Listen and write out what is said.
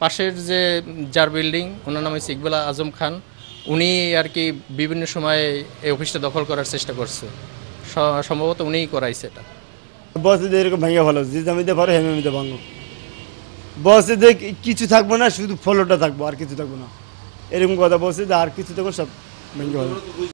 পাশের যে যার বিল্ডিং ওনার নাম হচ্ছে ইকবাল আজম খান। উনি আর কি বিভিন্ন সময়ে এই অফিসটা দখল করার চেষ্টা করছে। সম্ভবত উনিই করাইছে এটা। বসে এরকম ভেঙে ভালো যে জমিতে পারো হেমিতে ভাঙো। বসে দেখ কিছু থাকবো না, শুধু ফলটা থাকবো আর কিছু থাকবো না, এরকম কথা বলছে যে আর কিছু থাকবো সব ভেঙে ভালো।